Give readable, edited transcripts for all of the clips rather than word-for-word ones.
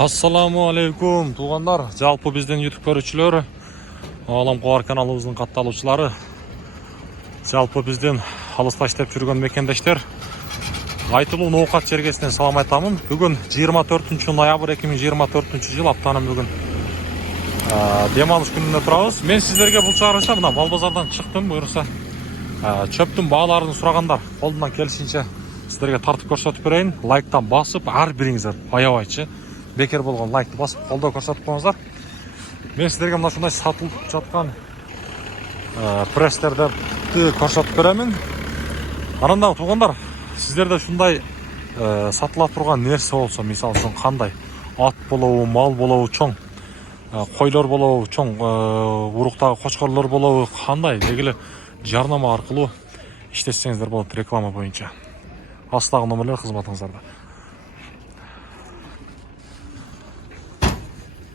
Ассаламу алейкум, туғандар. Жалпы бізден YouTube көрүүчүлөрү, Алам Кубар каналыбыздын катталуучулары, жалпы бізден алыста иштеп жүргөн мекендештер, айтылуу ноокат жергесинен салам айтамын. Бүгүн 24 ноябрь 2024 жыл, аптанын бүгүн дем алыш күнүнө турабыз. Мен сиздерге бул чыгарышта мына Балбазардан чыктым, буюрса чөптүн бааларын сурагандар, колумдан келишинче сиздерге тартып көрсөтүп берейин. Лайктан басып, ар бириңиздер аябайчы бекер болгон лайкты басып колдоо көрсөтүп коюңуздар. Мен сиздерге мына ушундай сатылып жаткан пресстерди көрсөтүп беремин. Анан дагы туугандар, сиздерде ушундай сатыла турган нерсе болсо, мисалы үчүн кандай ат болобу, мал болобу, чоң койлор болобу, чоң уруктагы кочкорлор болобу, кандай дегиле жарнама аркылуу иштетсеңиздер болот, реклама боюнча. Астагы номерлер кызматыңыздарда.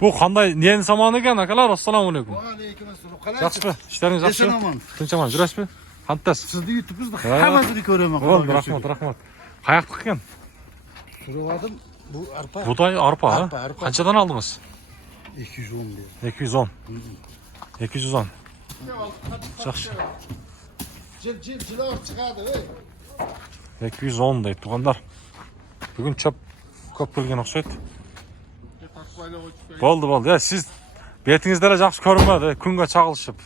Бу кандай ненин саманы экен, акалар? Ассаламу алейкум. Алейкум ассалам. Жакшыбы? Иштериңиз жакшыбы? Тынчаман жүрөсүзбү? Кантасыз? Сизди ютубубузду хаммасын көрөмүн. Рахмат. Каяктыкы экен? Сурабадым. Бу арпа. Будай арпа, канчадан алдыңыз? 210 бер. 210. 210. Жакшы. Жылап чыгады, 210 дейт туугандар. Бүгүн чөп көп келген окшойт. Болду. Сиз бетиңизде эле жакшы көрүнбөдү, күнгө чагылышып.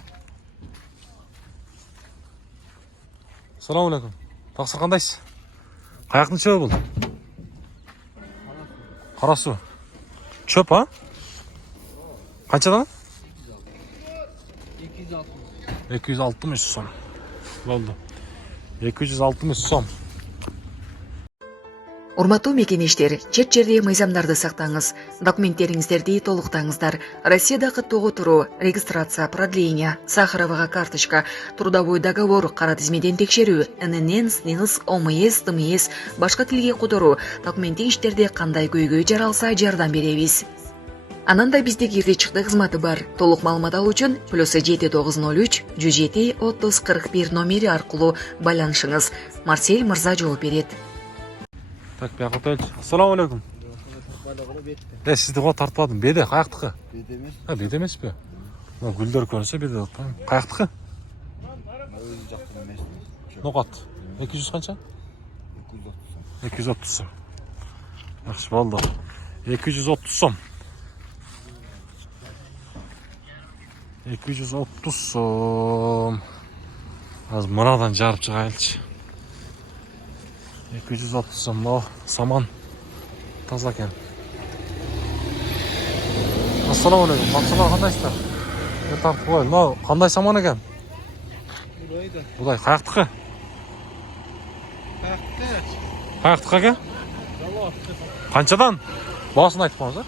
Ассаламу алейкум. Таксыр кандайсыз? Каяктын чөбү бул? Кара суу. Чөп, а? Канчадан? 260 сом. Болду. 260 сом. Урматтуу мекенештер, чет жерде мыйзамдарды сактаңыз, документтериңиздерди толуктаңыздар. Россияда каттоого туруу, регистрация, продление, Сахаровага карточка, трудовой договор, кара тизмеден текшерүү, ННН, СНИЛС, ОМС, ТМС, башка тилге которуу, документтик иштерде кандай көйгөй жаралса жардам беребиз. Анан да бизде кирди чыкты кызматы бар. Толук маалымат алуу үчүн +7903 107 30 41 номери аркылуу байланышыңыз. Марсель мырза жооп берет. Так, бияка өтөлчү. Ассаламу алейкум. Сизди го тартпадым. Беде каяктыкы? Беде эмес. Беде эмеспи? Мына гүлдөр көрүнсө беде деп атпаймын. Каяктыкы? Өзү жактан эмес. Нокат. 200 канча? 230 сом. 230 сом. Жакшы болду. 230 сом. 230 сом. Азыр мынадан жарып чыгайлычы. 230 сом. Но саман таза экен. Ассаламу алейкум. Максимал кандайсыздар? Мен тартып коеюн. Но кандай саман экен? Будай каяктыкы? Каяктыкы экен? Канчадан? Баасын айтып коюңуз,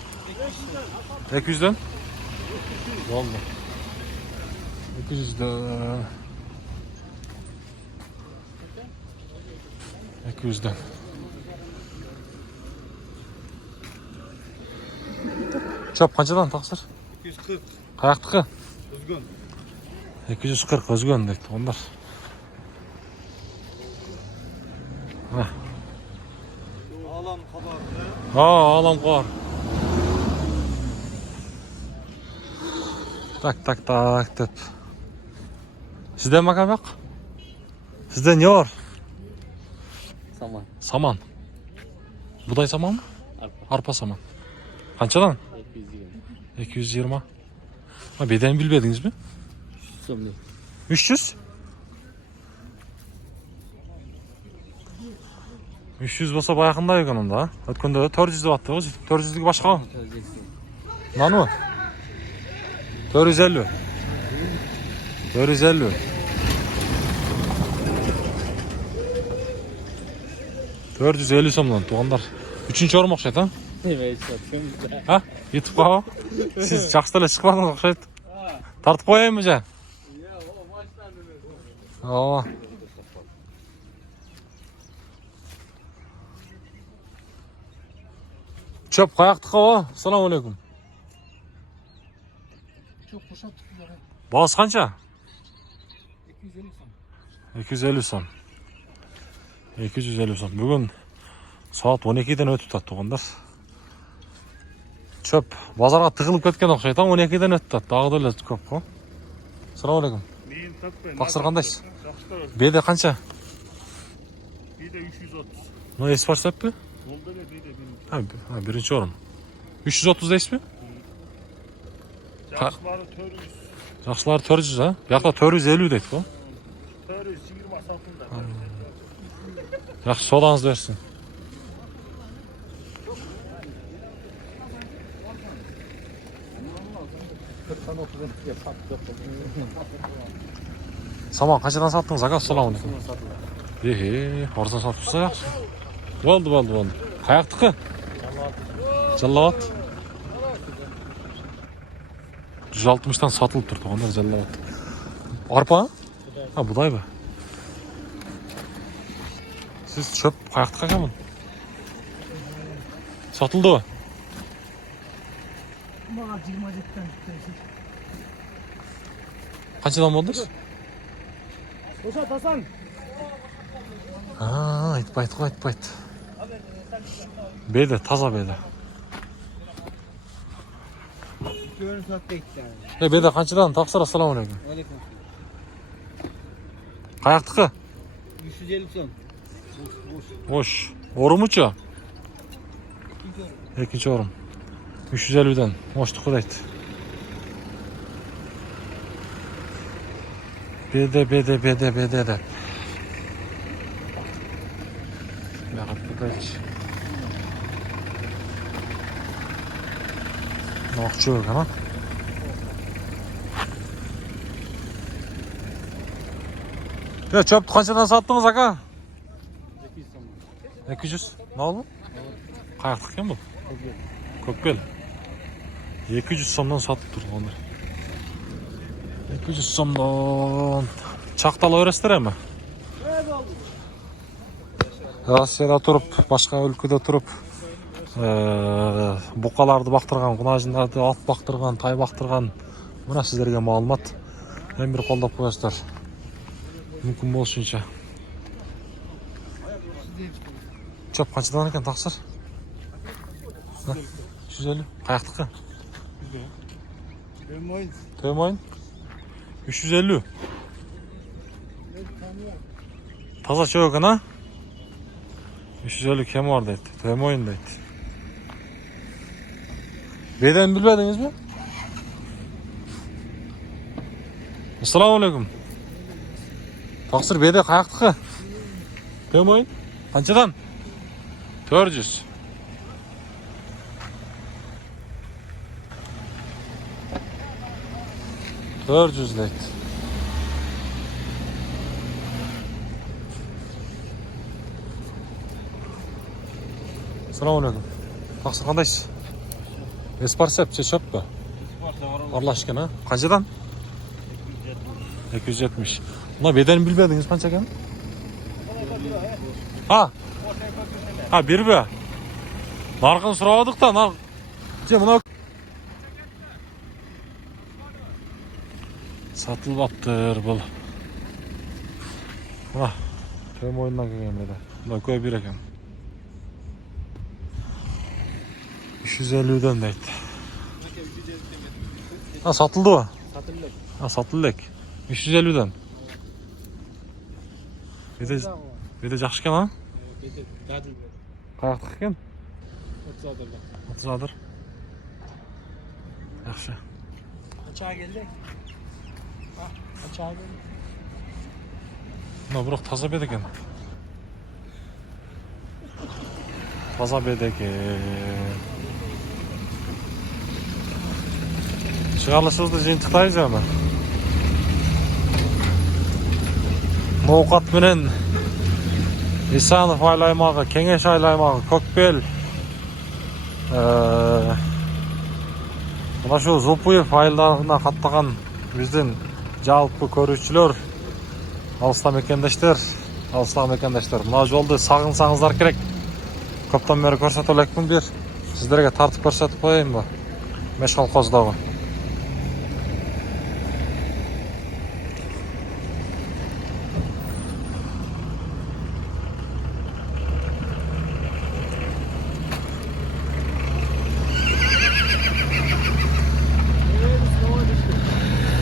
200дөн? Болду. 200дөн. 200дөн. Чоп канчадан таксыр? 240. Каяктыкы? Өзгөн. 240 өзгөн дейт туугандар. Алам кабар. Алам кабар. Так деп. Сизден макабак? Сизден не бар? Саман. Будай саман? Арпа саман. Канчадан? 220. Беден билбедиңизби? 300? 300 болсо баягындай экен анда. Өткөндө 400 деп атты го. 400дүгү башка. Наныбы? 450. 450. 450 сомдон туугандар. 3-орун окшойт, а? А? YouTubeга? Сиз жакшы эле чыкпадыңыз окшойт. Тартып коеюнбу же? Ооба. Чөп каяктыкы го? Ассаламу алейкум. Баасы канча? 250 сом. 250 сом. Бүгін саат 12-ден өтіп татты туғандар. Çöp bазарға тығылып кеткен окшойт. 12-ден өттү. Дагы деле көп го. Assalamu alaykum. Мен таппайм. Тақсыр қандайсыз? Жақсы. Беде қанша? Биде 330. Мына эс бар сөппү? Болды эле биде биринчи. Биринчи орун. 330 дейсизби? Жакшылары 400. Жакшылары 400, а? Бuyakta 450 дейт го. 420 сатылды. Жакшы, содаңызды берсин. Саман қаншадан саттыңыз аға? Assalamu alaykum. Орасан сатыпсыз жақсы. Болды. Қаяқтықы? Жаллабат. 160-тан сатылып тұр туғандар жаллабат. Арпа? Бұдай ба? Сіз шөп қаяқтыққа кәмін? Сатылды ба? Маған 27-тен жүктейсіз. Қаншадан болдыңыз? Тасан. Айтпайды. Беді, таза беді. Görün sattıktan. Беді қаншадан? Тақсыр, assalamu alaykum. Aleyküm. Қаяқтықы? 350 son. Ош. Орумучу? Екінші орым. 350-ден. Оштықы дайт. Беде деп. Мағат бұдайч. Нақчы өк, ана? Чөпті қаншадан саттыңыз, ака? 200. Не oldu? Қаяқтық кен бұл? Көкбел. 200 сомдан сатып тұр ондар. 200 сомдан чақталы өрестер әмі? Россияда тұрып, башқа өлкөдө тұрып, бұқаларды бақтырған, құнажындарды ат бақтырған, тай бақтырған. Мұна сіздерге маалымат. Ең бір қолдап қойасыздар. Мүмкін болушунча. Çöp kaçtan ekan taqsir? 350. Qayaqtiki? Tömoyun. 350. Taza çöp ekan ha? 350 kem var deydi. Tömoyun deydi. Beden bilmediniz mi? Assalamu alaykum. Taqsir bede qayaqtiki? Tömoyun. Qanchadan? 400. Deydi. Assalamu alaykum. Taqsir qandaysiz? Esparsep çöp mü? Arlaşken ha? Qanchadan? 270. Buna bedeni bilmediniz qancha ekan? Bir be. Narxını sұрavadık da, mına satılып аптыр бұл. Төм ойындан келген беді. Бұна көй бір екен. 350-ден дейді. Satıldı ба? Satıldı. 350-ден. Беді жақшы кен, ha? Қаяқтық екен? 30 адыр. Жақшы. Açığa geldi. Açığa geldi. Мына бірақ таза беді екен. Таза беді екен. Шығарылышыңызды жиынтықтайыз әмі. Ноқат менен Исанов айлаймағы, Кеңеш айлаймағы, Көкбел. Мына шу Зупуев айылдарына қаттаған біздің жалпы көрүүчүлөр, алыстан мекендештер. Мына жолды сағынсаңыздар керек. Көптөн бери көрсөтө элекмин бир. Сиздерге тартып көрсөтүп коеюнбу? Мешкал Коздогу.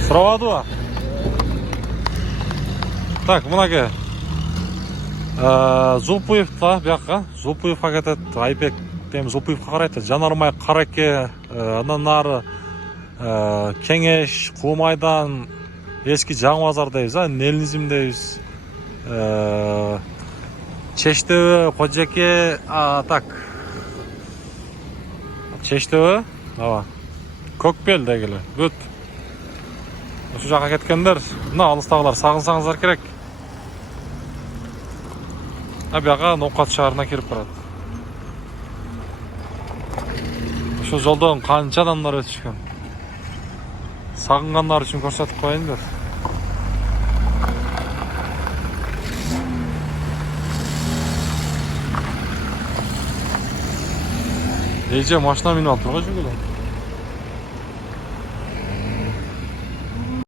Сұравады. Так, мынаке. Зулпуев та бияққа. Зулпуевқа кетеді. Айбек дем Зулпуевқа қарайды. Жанармай Қараке, анан нары Кеңеш, Құлмайдан, eski Жаңбазардайбыз, Нелнизимдейбіз. Чештөбө, Кожеке, так. Чештөбө, аба. Көкбел дегеле. Бүт. Ошо жака кеткендер, мына алыстагылар сагынсаңыздар керек. Бияга Ноокат шаарына кирип барат. Ошо жолдон канча адамдар өтүшкөн. Сагынгандар үчүн көрсөтүп коеюндар. Эже машина минип алып турган жөнү.